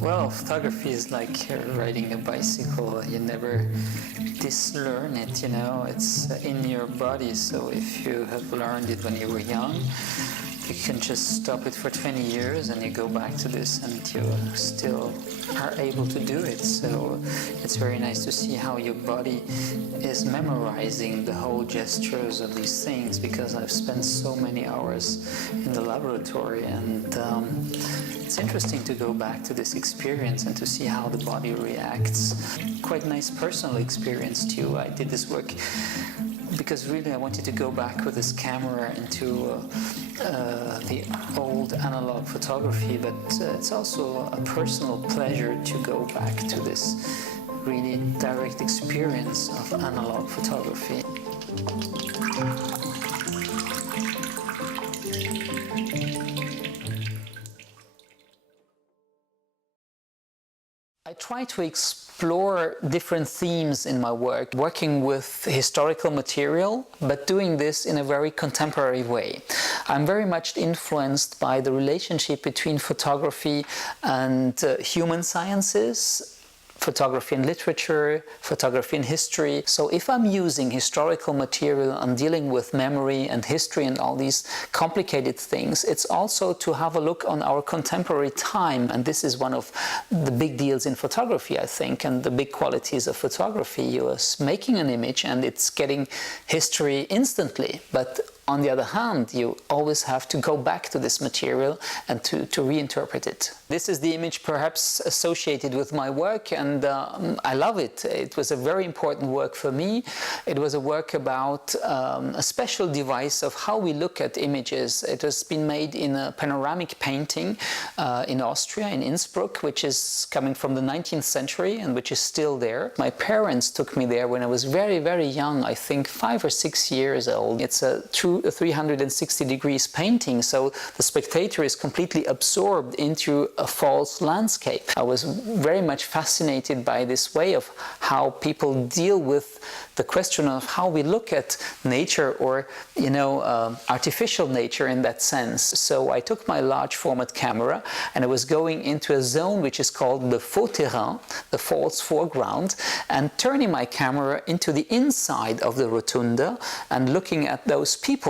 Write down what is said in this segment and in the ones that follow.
Well, photography is like riding a bicycle. You never dislearn it, you know, it's in your body. So if you have learned it when you were young, you can just stop it for 20 years and you go back to this and you still are able to do it. So it's very nice to see how your body is memorizing the whole gestures of these things, because I've spent so many hours in the laboratory, and it's interesting to go back to this experience and to see how the body reacts. Quite nice personal experience too. I did this work because really I wanted to go back with this camera into the old analog photography, but it's also a personal pleasure to go back to this really direct experience of analog photography. I try to explore different themes in my work, working with historical material, but doing this in a very contemporary way. I'm very much influenced by the relationship between photography and human sciences, photography and literature, photography and history. So if I'm using historical material and dealing with memory and history and all these complicated things, it's also to have a look on our contemporary time. And this is one of the big deals in photography, I think, and the big qualities of photography. You're making an image and it's getting history instantly. But on the other hand, you always have to go back to this material and to reinterpret it. This is the image perhaps associated with my work, and I love it. It was a very important work for me. It was a work about a special device of how we look at images. It has been made in a panoramic painting in Austria, in Innsbruck, which is coming from the 19th century and which is still there. My parents took me there when I was very, very young, I think 5 or 6 years old. It's a true 360 degrees painting, so the spectator is completely absorbed into a false landscape. I was very much fascinated by this way of how people deal with the question of how we look at nature, or, you know, artificial nature in that sense. So I took my large format camera and I was going into a zone which is called the faux terrain, the false foreground, and turning my camera into the inside of the rotunda and looking at those people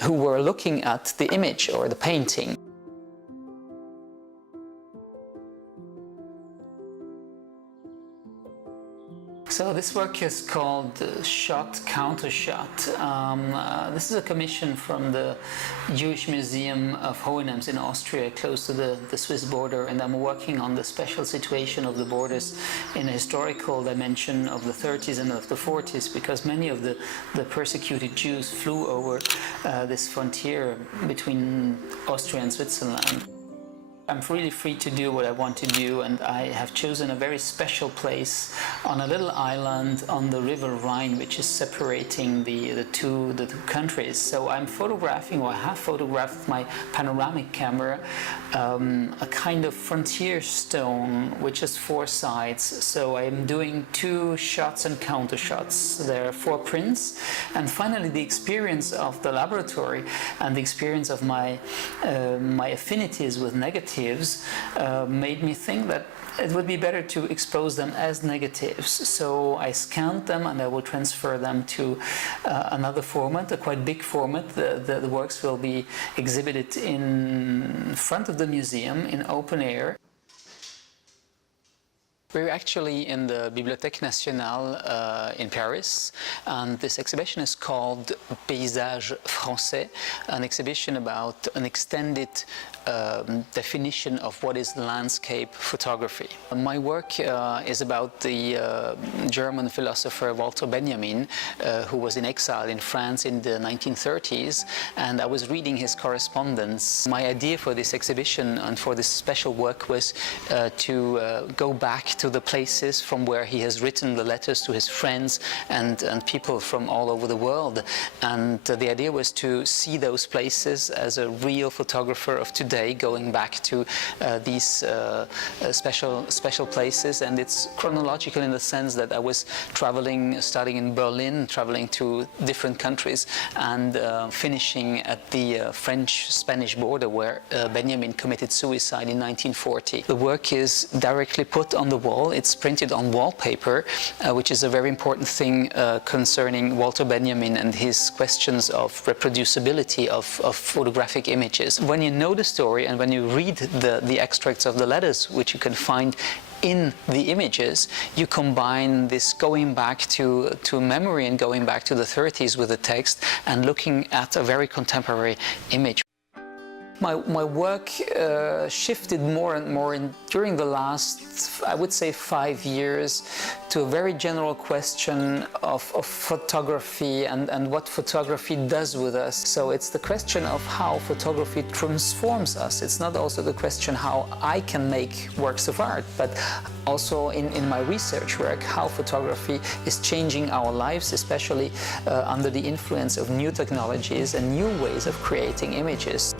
who were looking at the image or the painting. So this work is called Shot Countershot. This is a commission from the Jewish Museum of Hohenems in Austria, close to the Swiss border, and I'm working on the special situation of the borders in a historical dimension of the 30s and of the 40s, because many of the persecuted Jews flew over this frontier between Austria and Switzerland. I'm really free to do what I want to do, and I have chosen a very special place on a little island on the river Rhine, which is separating the two countries. So I'm photographing, or I have photographed with my panoramic camera, a kind of frontier stone which has 4 sides. So I'm doing 2 shots and counter shots. There are 4 prints, and finally the experience of the laboratory and the experience of my affinities with negatives made me think that it would be better to expose them as negatives. So I scanned them and I will transfer them to another format, a quite big format. The works will be exhibited in front of the museum in open air. We're actually in the Bibliothèque Nationale in Paris, and this exhibition is called Paysage Français, an exhibition about an extended definition of what is landscape photography. My work is about the German philosopher Walter Benjamin, who was in exile in France in the 1930s, and I was reading his correspondence. My idea for this exhibition and for this special work was to go back to the places from where he has written the letters to his friends and people from all over the world. And the idea was to see those places as a real photographer of today, going back to these special places. And it's chronological in the sense that I was traveling, starting in Berlin, traveling to different countries, and finishing at the French-Spanish border where Benjamin committed suicide in 1940. The work is directly put on the wall. It's printed on wallpaper, which is a very important thing concerning Walter Benjamin and his questions of reproducibility of photographic images. When you know the story and when you read the extracts of the letters, which you can find in the images, you combine this going back to memory and going back to the 30s with the text and looking at a very contemporary image. My work shifted more and more during the last, I would say, 5 years to a very general question of photography and what photography does with us. So it's the question of how photography transforms us. It's not also the question how I can make works of art, but also in my research work, how photography is changing our lives, especially under the influence of new technologies and new ways of creating images.